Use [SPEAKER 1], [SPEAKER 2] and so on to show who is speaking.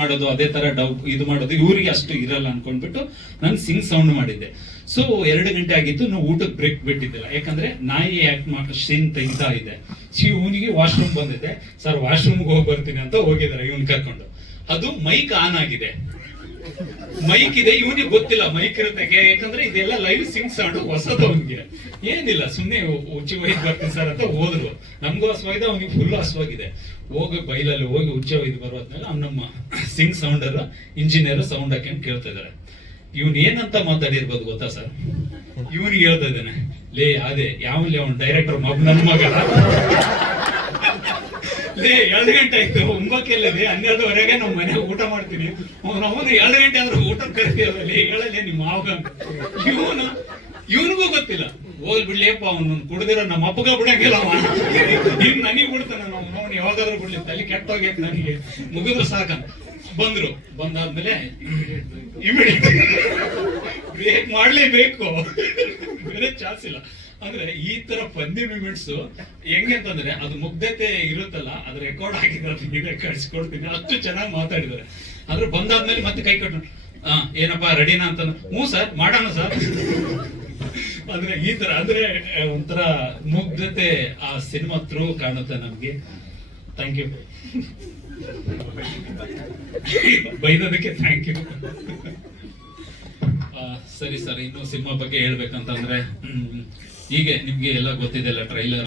[SPEAKER 1] ಮಾಡೋದು, ಅದೇ ತರ ಡೌ ಇದು ಮಾಡೋದು, ಇವ್ರಿಗೆ ಅಷ್ಟು ಇರಲ್ಲ ಅನ್ಕೊಂಡ್ಬಿಟ್ಟು ನಾನು ಸಿಂಗ್ ಸೌಂಡ್ ಮಾಡಿದ್ದೆ. ಸೊ ಎರಡು ಗಂಟೆ ಆಗಿತ್ತು ನಾವು ಊಟಕ್ಕೆ ಬ್ರೇಕ್ ಬಿಟ್ಟಿದ್ದಿಲ್ಲ. ಯಾಕಂದ್ರೆ ನಾಯಿ ಆಕ್ಟ್ ಮಾಡೋ ಸೀನ್ ತೆಗಿತಾ ಇದೆ. ಸಿ ಇವನಿಗೆ ವಾಶ್ರೂಮ್ ಬಂದಿದೆ. ಸರ್ ವಾಶ್ರೂಮ್ಗೆ ಹೋಗಿ ಬರ್ತೀನಿ ಅಂತ ಹೋಗಿದ್ದಾರೆ ಇವನ್ ಕರ್ಕೊಂಡು. ಅದು ಮೈಕ್ ಆನ್ ಆಗಿದೆ. ಮೈಕ್ ಇದೆ, ಇವನಿಗೆ ಗೊತ್ತಿಲ್ಲ. ಮೈಕ್ ಇರುತ್ತೆ ಯಾಕಂದ್ರೆ ಇದೆಲ್ಲ ಲೈವ್ ಸಿಂಗ್ ಸೌಂಡ್ ಹೊಸದು ಅವನಿಗೆ. ಏನಿಲ್ಲ ಸುಮ್ಮನೆ ಉಚ್ಚಿ ಒಯ್ದು ಬರ್ತೀನಿ ಸರ್ ಅಂತ ಹೋದ್ರು. ನಮಗೂ ಹಸುವಾಗಿದೆ ಅವನಿಗೆ ಫುಲ್ ಹಸುವಾಗಿದೆ ಹೋಗಿ ಬೈಲಲ್ಲಿ ಹೋಗಿ ಉಚ್ಚ ಇದು ಬರೋದ್ಮೇಲೆ ಅವ್ನು ನಮ್ಮ ಸಿಂಗ್ ಸೌಂಡರ್, ಇಂಜಿನಿಯರ್ ಸೌಂಡ್ ಹಾಕೊಂಡು ಕೇಳ್ತಾ ಇದ್ದಾರೆ ಇವನ್ ಏನಂತ ಮಾತಾಡಿರ್ಬೋದು ಗೊತ್ತಾ ಸರ್? ಇವನಿಗೆ ಹೇಳ್ತಾ ಇದ್ದಾನೆ, ಲೇ ಅದೇ ಯಾವಲ್ಲಿ ಅವನ್ ಡೈರೆಕ್ಟರ್ ಮಗ ನನ್ನ ಮಗ. ಲೇ, ಎರಡು ಗಂಟೆ ಆಯ್ತು ಒಂಬಕ್ಕೆಲ್ಲದೆ ಹನ್ನೆರಡುವರೆಗೆ ನಾವು ಮನೆ ಊಟ ಮಾಡ್ತೀನಿ. ಅವನು ಅವನು ಎರಡು ಗಂಟೆ ಅಂದ್ರೆ ಊಟ ಕರಿತೀವಲ್ಲ ಲೇ, ಹೇಳಲೇ ನಿಮ್ಮ ಮಾವಗ ಇವನು ಇವನಿಗೂ ಗೊತ್ತಿಲ್ಲ. ಹೋಗಿ ಬಿಡ್ಲಿಯಪ್ಪ ಅವನು ಕುಡಿದಿರೋ ನಮ್ಮ ಅಪ್ಪಗ ಬಿಡಂಗಿಲ್ಲ ಇನ್ ನನಗೆ ಬಿಡ್ತಾನೆ ನಾವು ಅವನು ಯಾವಾಗಾದ್ರೂ ಬಿಡ್ಲಿ, ತಲೆ ಕೆಟ್ಟೋಗೈತೆ ನನಗೆ. ಮುಗಿದ್ರು ಸಾಕ ಬಂದ್ರು. ಬಂದಾದ್ಮೇಲೆ ಇಮಿಡಿಯೇಟ್ ಬ್ರೇಕ್ ಮಾಡ್ಲೇಬೇಕು. ಬೇರೆ ಚಾನ್ಸ್ ಇಲ್ಲ. ಅಂದ್ರೆ ಈ ತರ ಫನ್ನಿ ಮೂಮೆಂಟ್ಸ್ ಹೆಂಗೆ ಅಂತಂದ್ರೆ ಅದು ಮುಗ್ಧತೆ ಇರುತ್ತಲ್ಲ ಅದ್ರ ರೆಕಾರ್ಡ್ ಹಾಕಿದ್ರೆ ಅದು ಕಳ್ಸಿಕೊಡ್ತೀನಿ. ಅಷ್ಟು ಚೆನ್ನಾಗಿ ಮಾತಾಡಿದ್ದಾರೆ. ಆದ್ರೆ ಬಂದಾದ್ಮೇಲೆ ಮತ್ತೆ ಕೈ ಕಟ್ಟು ಏನಪ್ಪಾ ರೆಡಿನಾ ಅಂತ ಹ್ಞೂ ಸರ್, ಮಾಡೋಣ ಸರ್. ಅಂದ್ರೆ ಈ ತರ, ಅಂದ್ರೆ ಒಂಥರ ಮುಗ್ಧತೆ ಆ ಸಿನಿಮಾ ಥ್ರೂ ಕಾಣುತ್ತೆ ನಮ್ಗೆ. ಥ್ಯಾಂಕ್ ಯು ಬೈದೋದಕ್ಕೆ ಥ್ಯಾಂಕ್ ಯು ಸರಿ ಸರ್, ಇನ್ನು ಸಿನಿಮಾ ಬಗ್ಗೆ ಹೇಳ್ಬೇಕಂತಂದ್ರೆ ಹೀಗೆ ನಿಮ್ಗೆ ಎಲ್ಲ ಗೊತ್ತಿದೆಲ್ಲ ಟ್ರೈಲರ್